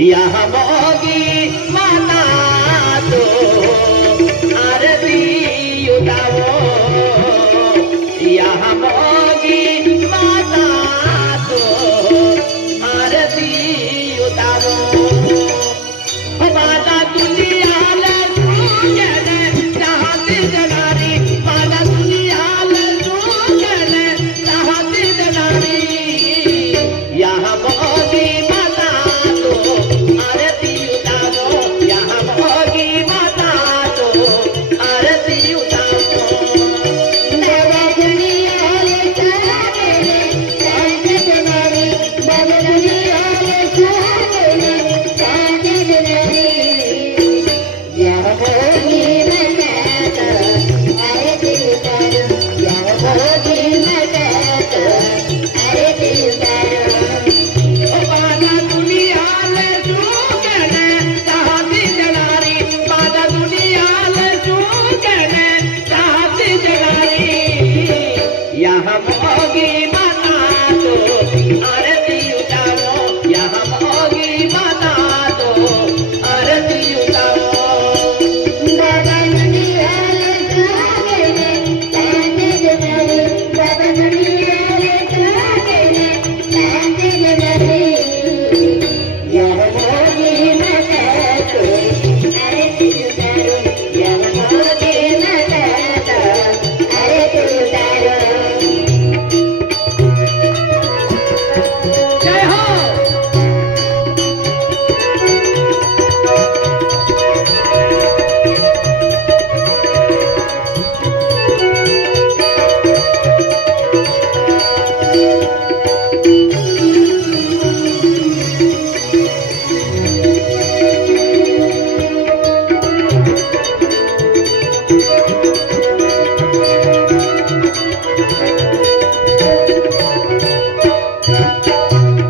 यह मोगी माता तो आरती उतारो यह मोगी माता तो आरती उतारो माता दुनियाल सुजने चाहती जनारी माता दुनियाल सुजने चाहती जनारी यह मोगी माता तो आरती उतारो यह मोगी माता तो आरती उतारो बाबा दुनियाल सुजने चाहती जनारी बाबा दुनियाल सुजने चाहती जनारी यह मोगी माता तो आरती उतारो यह मोगी माता तो आरती उतारो माता दुनियाल सुजने चाहती जनारी माता दुनियाल सुजने चाहती जनारी यह मोगी माता तो आरती उतारो यह मोगी माता तो आरती उतारो बाबा दुनियाल सुजने चाहती जनारी बाबा दुनियाल सुजने चाहती जनारी यह मोगी माता तो आरती उतारो यह मोगी माता तो आरती उतारो जय हो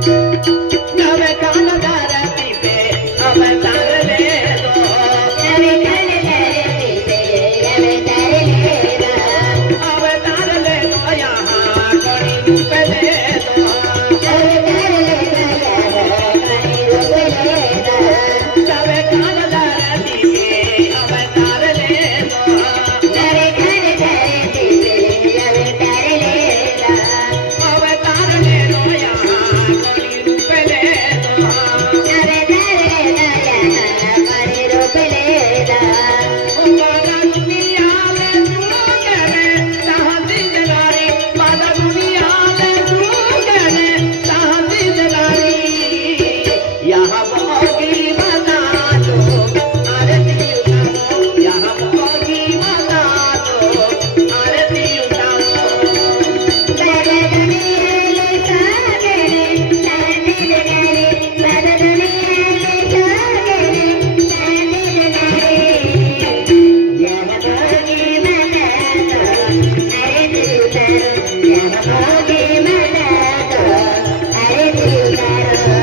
नवे कान धरती पे अवतार ले दो नवे कान धरती पे अवतार लेगा अवतार ले दो यहाँ कड़ी रूप ले दो अवतार लेगा कहीं रूप लेगा नवे कान धरती पे अवतार ले दो नवे कान धरती पे अवतार लेगा अवतार ले दो यहाँ कड़ी रूप ले दो अवतार लेगा यहाँ कहीं रूप लेगा माता दुनिया में सुजने चाहती जनारी माता दुनिया में सुजने चाहती जनारी यह मोगी माता तो आरती उतारो यह मोगी माता तो आरती उतारो बाबा दुनियाल सुजने चाहती जनारी बाबा दुनियाल सुजने चाहती जनारी यह मोगी माता तो आरती उतारो यह मोगी माता तो आरती उतारो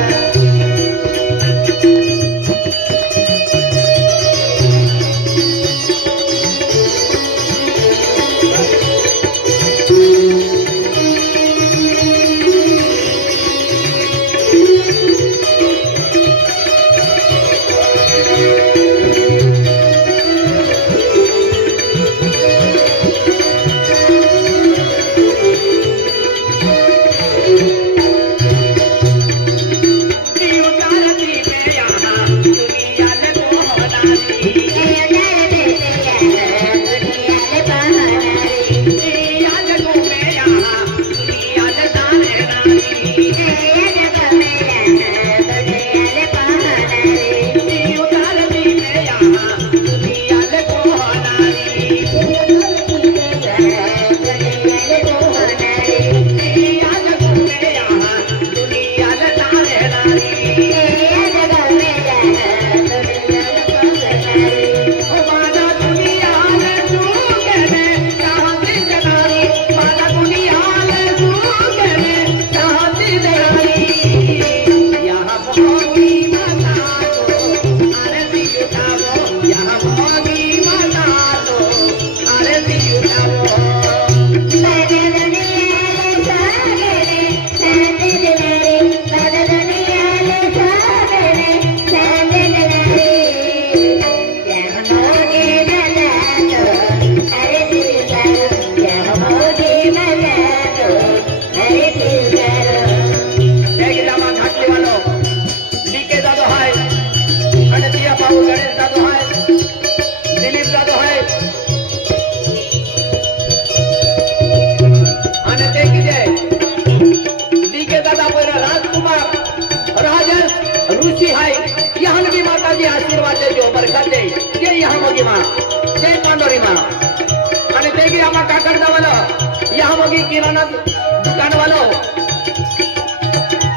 किराना दुकान वालों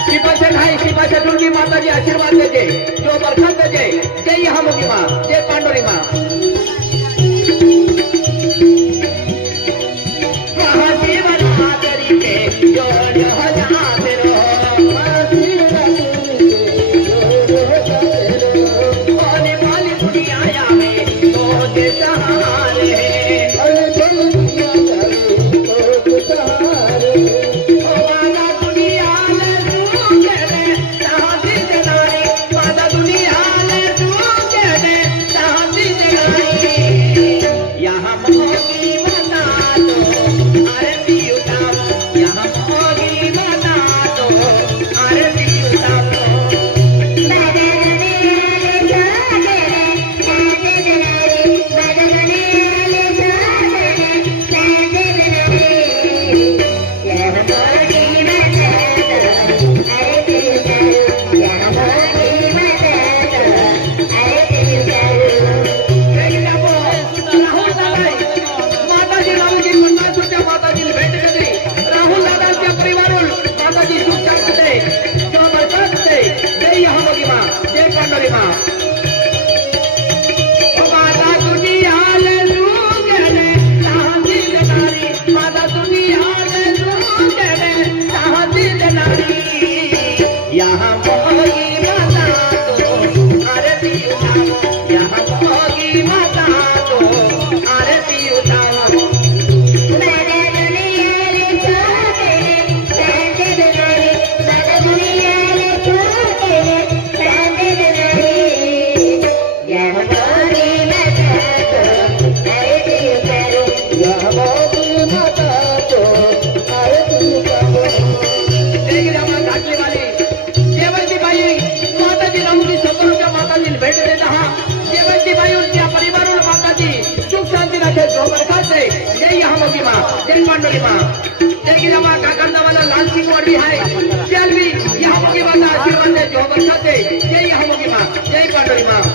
शिपा से खाई शिपा से टूटी माता जी आशीर्वाद देते जो बरकत देते जय यहाँ मोगी माँ जय पांडुरी माँ लाल सिंह और भी है चल भी यहाँ की बात आशीर्वाद है जो बरसात है जय यहाँ की माँ जय पांडुरी माँ